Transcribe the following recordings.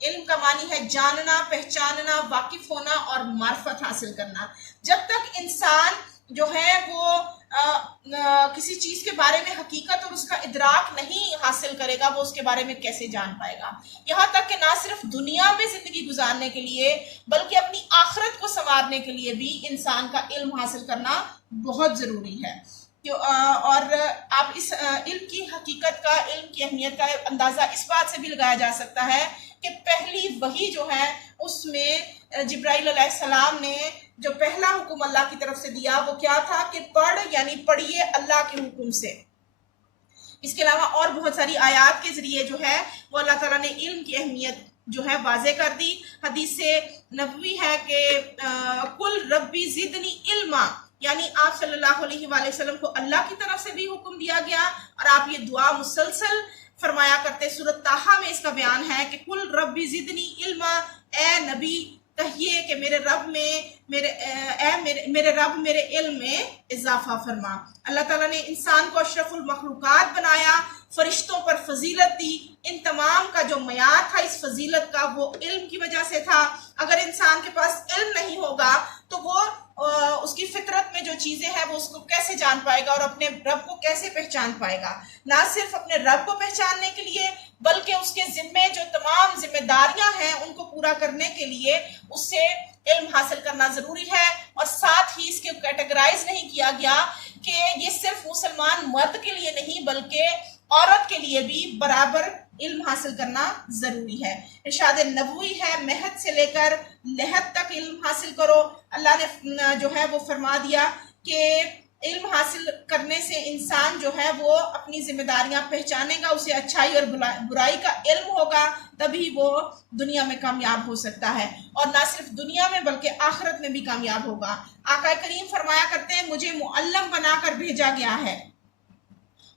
علم کا معنی ہے جاننا، پہچاننا، واقف ہونا اور معرفت حاصل کرنا۔ جب تک انسان جو ہے وہ کسی چیز کے بارے میں حقیقت اور اس کا ادراک نہیں حاصل کرے گا، وہ اس کے بارے میں کیسے جان پائے گا؟ یہاں تک کہ نہ صرف دنیا میں زندگی گزارنے کے لیے بلکہ اپنی آخرت کو سنوارنے کے لیے بھی انسان کا علم حاصل کرنا بہت ضروری ہے۔ اور آپ اس علم کی حقیقت کا، علم کی اہمیت کا اندازہ اس بات سے بھی لگایا جا سکتا ہے کہ پہلی وحی جو ہے اس میں جبرائیل علیہ السلام نے جو پہلا حکم اللہ کی طرف سے دیا وہ کیا تھا کہ پڑھ، یعنی پڑھیے اللہ کے حکم سے۔ اس کے علاوہ اور بہت ساری آیات کے ذریعے جو ہے وہ اللہ تعالیٰ نے علم کی اہمیت جو ہے واضح کر دی۔ حدیث سے نبوی ہے کہ کل ربی زدنی علما، یعنی آپ صلی اللہ علیہ وآلہ وسلم کو اللہ کی طرف سے بھی حکم دیا گیا اور آپ یہ دعا مسلسل فرمایا کرتے۔ سورۃ طٰہٰ میں اس کا بیان ہے کہ کل ربی زدنی علما، اے نبی کہیے کہ میرے رب میرے علم میں اضافہ فرما۔ اللہ تعالیٰ نے انسان کو اشرف المخلوقات بنایا، فرشتوں پر فضیلت دی، ان تمام کا جو معیار تھا اس فضیلت کا وہ علم کی وجہ سے تھا۔ اگر انسان کے پاس علم نہیں ہوگا تو وہ اس کی فطرت میں جو چیزیں ہیں وہ اس کو کیسے جان پائے گا اور اپنے رب کو کیسے پہچان پائے گا؟ نہ صرف اپنے رب کو پہچاننے کے لیے بلکہ اس کے ذمے جو تمام ذمہ داریاں ہیں ان کو پورا کرنے کے لیے اس سے علم حاصل کرنا ضروری ہے۔ اور ساتھ ہی اس کے کیٹیگرائز نہیں کیا گیا کہ یہ صرف مسلمان مرد کے لیے نہیں بلکہ عورت کے لیے بھی برابر علم حاصل کرنا ضروری ہے۔ ارشاد نبوی ہے مہد سے لے کر لحد تک علم حاصل کرو۔ اللہ نے جو ہے وہ فرما دیا کہ علم حاصل کرنے سے انسان جو ہے وہ اپنی ذمہ داریاں پہچانے گا، اسے اچھائی اور برائی کا علم ہوگا، تبھی وہ دنیا میں کامیاب ہو سکتا ہے، اور نہ صرف دنیا میں بلکہ آخرت میں بھی کامیاب ہوگا۔ آقا کریم فرمایا کرتے ہیں مجھے معلم بنا کر بھیجا گیا ہے،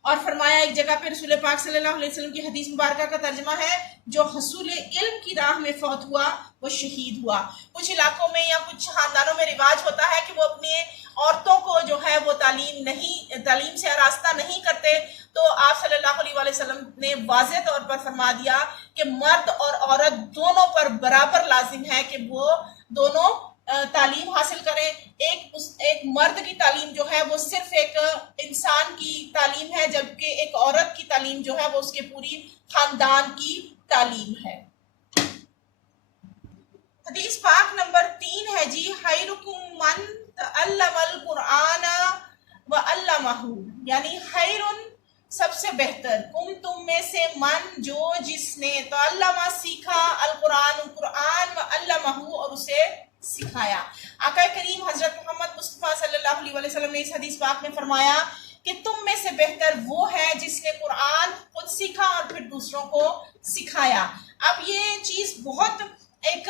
اور فرمایا ایک جگہ پہ رسول پاک صلی اللہ علیہ وسلم کی حدیث مبارکہ کا ترجمہ ہے جو حصول علم کی راہ میں فوت ہوا وہ شہید ہوا۔ کچھ علاقوں میں یا کچھ خاندانوں میں رواج ہوتا ہے کہ وہ اپنے عورتوں کو جو ہے وہ تعلیم سے آراستہ نہیں کرتے، تو آپ صلی اللہ علیہ وسلم نے واضح طور پر فرما دیا کہ مرد اور عورت دونوں پر برابر لازم ہے کہ وہ دونوں تعلیم حاصل کریں۔ ایک مرد کی تعلیم جو ہے وہ صرف ایک انسان کی تعلیم ہے، جبکہ ایک عورت کی تعلیم جو ہے وہ اس کے پوری خاندان کی تعلیم ہے۔ حدیث پاک نمبر 3 ہے جی، خیرکم من تعلم القرآن وعلمہ، یعنی خیرن سب سے بہتر، تم میں سے من جو جس نے تعلمہ سیکھا، القرآن قرآن وعلمہ اور اسے سکھایا۔ آقا کریم حضرت محمد مصطفیٰ صلی اللہ علیہ وسلم نے اس حدیث پاک میں فرمایا کہ تم میں سے بہتر وہ ہے جس نے قرآن خود سیکھا اور پھر دوسروں کو سکھایا۔ اب یہ چیز بہت ایک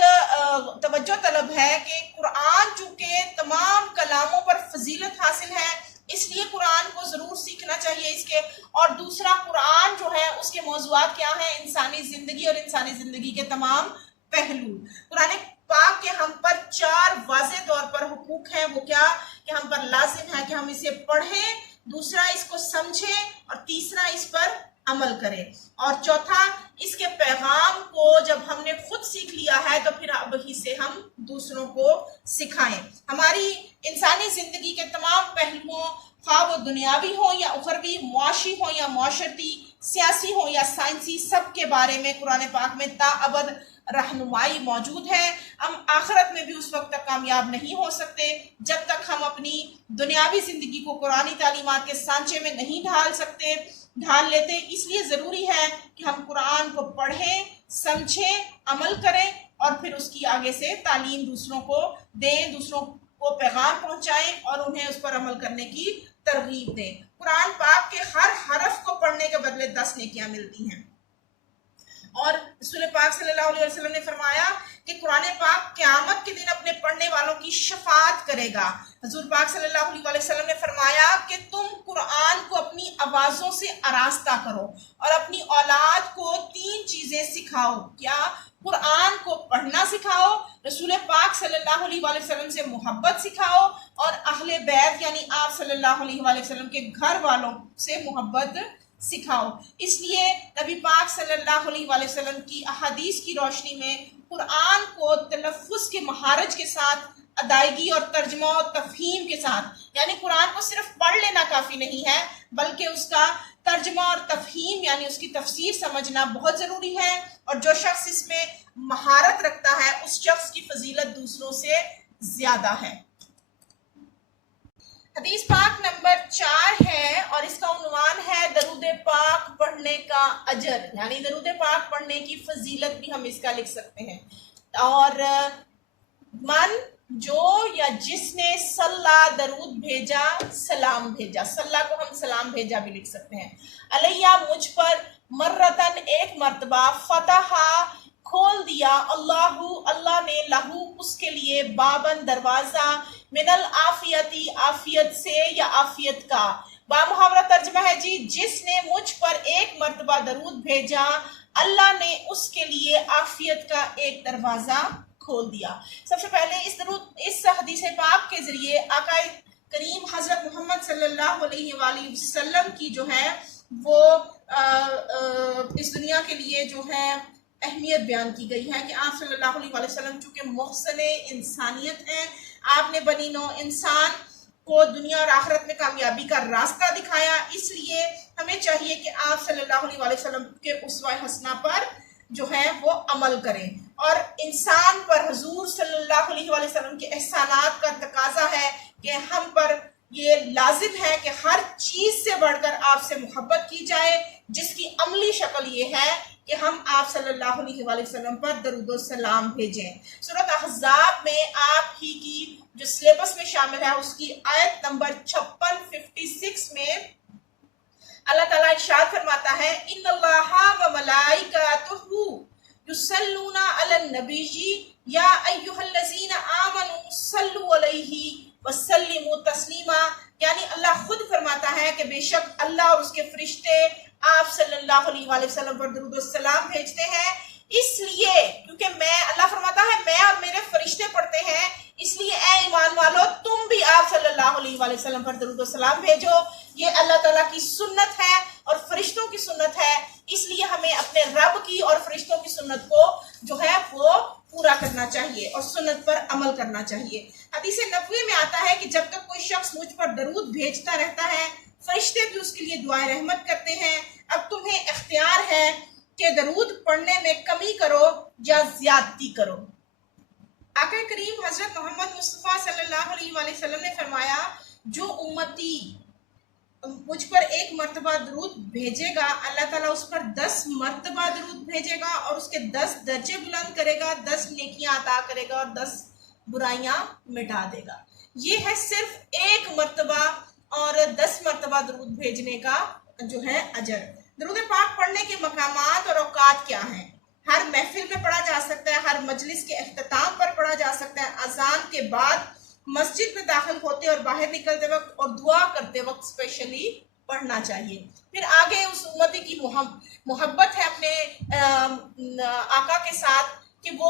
توجہ طلب ہے کہ قرآن چونکہ تمام کلاموں پر فضیلت حاصل ہے اس لیے قرآن کو ضرور سیکھنا چاہیے اس کے، اور دوسرا قرآن جو ہے اس کے موضوعات کیا ہیں؟ انسانی زندگی اور انسانی زندگی کے تمام پہلو۔ قرآن پاک کے ہم پر 4 واضح طور پر حقوق ہیں، وہ کیا کہ ہم پر لازم ہے کہ ہم اسے پڑھیں، دوسرا اس کو سمجھیں، اور تیسرا اس پر عمل کریں، اور چوتھا اس کے پیغام کو جب ہم نے خود سیکھ لیا ہے تو پھر وہی سے ہم دوسروں کو سکھائیں۔ ہماری انسانی زندگی کے تمام پہلوؤں، خواہ وہ دنیاوی ہوں یا اخروی، معاشی ہوں یا معاشرتی، سیاسی ہوں یا سائنسی، سب کے بارے میں قرآن پاک میں تا ابد رہنمائی موجود ہے۔ ہم آخرت میں بھی اس وقت تک کامیاب نہیں ہو سکتے جب تک ہم اپنی دنیاوی زندگی کو قرآنی تعلیمات کے سانچے میں نہیں ڈھال لیتے۔ اس لیے ضروری ہے کہ ہم قرآن کو پڑھیں، سمجھیں، عمل کریں، اور پھر اس کی آگے سے تعلیم دوسروں کو دیں، دوسروں کو پیغام پہنچائیں اور انہیں اس پر عمل کرنے کی ترغیب دیں۔ قرآن پاک کے ہر حرف کو پڑھنے کے بدلے 10 نیکیاں ملتی ہیں، اور رسول پاک صلی اللہ علیہ وسلم نے فرمایا کہ قرآن پاک قیامت کے دن اپنے پڑھنے والوں کی شفاعت کرے گا۔ حضور پاک صلی اللہ علیہ وسلم نے فرمایا کہ تم قرآن کو اپنی آوازوں سے آراستہ کرو اور اپنی اولاد کو 3 چیزیں سکھاؤ۔ کیا؟ قرآن کو پڑھنا سکھاؤ، رسول پاک صلی اللہ علیہ وسلم سے محبت سکھاؤ، اور اہل بیت یعنی آپ صلی اللہ علیہ وسلم کے گھر والوں سے محبت سکھاؤ۔ اس لیے نبی پاک صلی اللہ علیہ وآلہ وسلم کی احادیث کی روشنی میں قرآن کو تلفظ کے مہارج کے ساتھ، ادائیگی اور ترجمہ و تفہیم کے ساتھ، یعنی قرآن کو صرف پڑھ لینا کافی نہیں ہے بلکہ اس کا ترجمہ اور تفہیم یعنی اس کی تفسیر سمجھنا بہت ضروری ہے، اور جو شخص اس میں مہارت رکھتا ہے اس شخص کی فضیلت دوسروں سے زیادہ ہے۔ حدیث پاک نمبر 4 ہے اور اس کا عنوان ہے درود پاک پڑھنے کا اجر، یعنی درود پاک پڑھنے کی فضیلت بھی ہم اس کا لکھ سکتے ہیں۔ اور من جو یا جس نے صلی درود بھیجا، سلام بھیجا، صلی کو ہم سلام بھیجا بھی لکھ سکتے ہیں، علیہ مجھ پر، مرتن ایک مرتبہ، فتح کھول دیا، اللہ نے لہو اس کے لیے، بابن دروازہ، من العافیتی عافیت سے یا عافیت کا۔ با محاورہ ترجمہ ہے جی، جس نے مجھ پر ایک مرتبہ درود بھیجا اللہ نے اس کے لیے عافیت کا ایک دروازہ کھول دیا۔ سب سے پہلے اس حدیث پاک کے ذریعے آقا کریم حضرت محمد صلی اللہ علیہ وآلہ وسلم کی جو ہے وہ اس دنیا کے لیے جو ہے اہمیت بیان کی گئی ہے کہ آپ صلی اللہ علیہ وآلہ وسلم چونکہ محسن انسانیت ہیں، آپ نے بنی نوع انسان کو دنیا اور آخرت میں کامیابی کا راستہ دکھایا، اس لیے ہمیں چاہیے کہ آپ صلی اللہ علیہ وآلہ وسلم کے اسوہ حسنہ پر جو ہے وہ عمل کریں، اور انسان پر حضور صلی اللہ علیہ وآلہ وسلم کے احسانات کا تقاضا ہے کہ ہم پر یہ لازم ہے کہ ہر چیز سے بڑھ کر آپ سے محبت کی جائے، جس کی عملی شکل یہ ہے کہ ہم آپ صلی اللہ علیہ وآلہ وسلم پر درود و سلام بھیجیں۔ سورۃ احزاب میں آپ ہی کی جو سلیبس میں شامل ہے اس کی آیت نمبر 56 میں اللہ تعالیٰ ارشاد فرماتا ہے، ان اللہ و ملائکتہ یصلون علی النبی یا ایھا الذین آمنوا صلوا علیہ وسلموا تسلیما، یعنی اللہ خود فرماتا ہے کہ بے شک اللہ اور اس کے فرشتے آپ صلی اللہ علیہ وآلہ وسلم پر درود و سلام بھیجتے ہیں، اس لیے کیونکہ اللہ فرماتا ہے میں اور میرے فرشتے پڑھتے ہیں، اس لیے اے ایمان والو تم بھی آپ صلی اللہ علیہ وآلہ وسلم پر درود و سلام بھیجو۔ یہ اللہ تعالیٰ کی سنت ہے اور فرشتوں کی سنت ہے، اس لیے ہمیں اپنے رب کی اور فرشتوں کی سنت کو جو ہے وہ پورا کرنا چاہیے اور سنت پر عمل کرنا چاہیے۔ حدیث نبوی میں آتا ہے کہ جب تک کوئی شخص مجھ پر درود بھیجتا رہتا ہے فرشتے بھی اس کے لیے دعائیں رحمت کرتے ہیں۔ اب تمہیں اختیار ہے کہ درود پڑھنے میں کمی کرو یا زیادتی کرو۔ آقا کریم حضرت محمد مصطفیٰ صلی اللہ علیہ وآلہ وسلم نے فرمایا، جو امتی مجھ پر ایک مرتبہ درود بھیجے گا اللہ تعالیٰ اس پر 10 مرتبہ درود بھیجے گا اور اس کے 10 درجے بلند کرے گا، 10 نیکیاں عطا کرے گا اور 10 برائیاں مٹا دے گا۔ یہ ہے صرف ایک مرتبہ اور 10 مرتبہ درود بھیجنے کا جو ہے اجر۔ درود پاک پڑھنے کے مقامات اور اوقات کیا ہیں؟ ہر محفل میں پڑھا جا سکتا ہے، ہر مجلس کے اختتام پر پڑھا جا سکتا ہے، اذان کے بعد مسجد میں داخل ہوتے اور باہر نکلتے وقت اور دعا کرتے وقت اسپیشلی پڑھنا چاہیے۔ پھر آگے اس امتی کی محبت ہے اپنے آقا کے ساتھ کہ وہ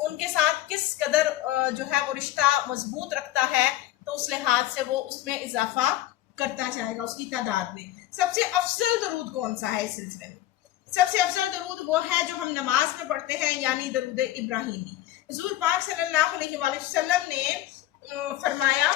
ان کے ساتھ کس قدر جو ہے وہ رشتہ مضبوط رکھتا ہے، تو اس لحاظ سے وہ اس میں اضافہ کرتا جائے گا اس کی تعداد میں۔ سب سے افضل درود کون سا ہے اس سلسلے میں؟ سب سے افضل درود وہ ہے جو ہم نماز میں پڑھتے ہیں، یعنی درود ابراہیمی۔ حضور پاک صلی اللہ علیہ وآلہ وسلم نے فرمایا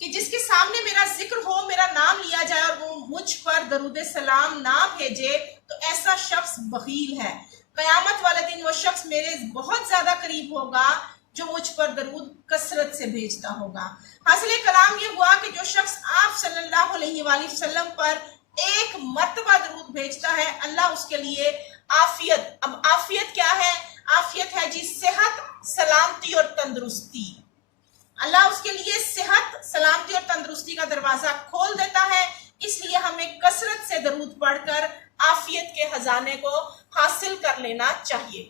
کہ جس کے سامنے میرا ذکر ہو، میرا نام لیا جائے اور وہ مجھ پر درود سلام نہ بھیجے تو ایسا شخص بخیل ہے۔ قیامت والے دن وہ شخص میرے بہت زیادہ قریب ہوگا جو مجھ پر درود کثرت سے بھیجتا ہوگا۔ حاصل کلام یہ ہوا کہ جو شخص آپ صلی اللہ علیہ وآلہ وسلم پر ایک مرتبہ درود بھیجتا ہے اللہ اس کے لیے عافیت، اب عافیت کیا ہے؟ عافیت ہے جی صحت، سلامتی اور تندرستی۔ اللہ اس کے لیے صحت، سلامتی اور تندرستی کا دروازہ کھول دیتا ہے، اس لیے ہمیں کثرت سے درود پڑھ کر عافیت کے خزانے کو حاصل کر لینا چاہیے۔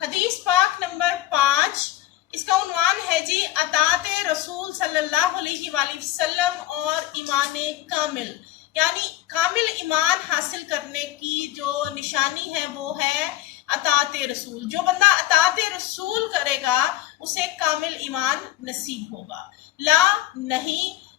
حدیث پاک نمبر 5، اس کا عنوان ہے جی اطاعت رسول صلی اللہ علیہ وآلہ وسلم اور ایمان کامل، یعنی کامل ایمان حاصل کرنے کی جو نشانی ہے وہ ہے اطاعت رسول۔ جو بندہ اطاعت رسول کرے گا اسے کامل ایمان نصیب ہوگا۔ لا نہیں،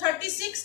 36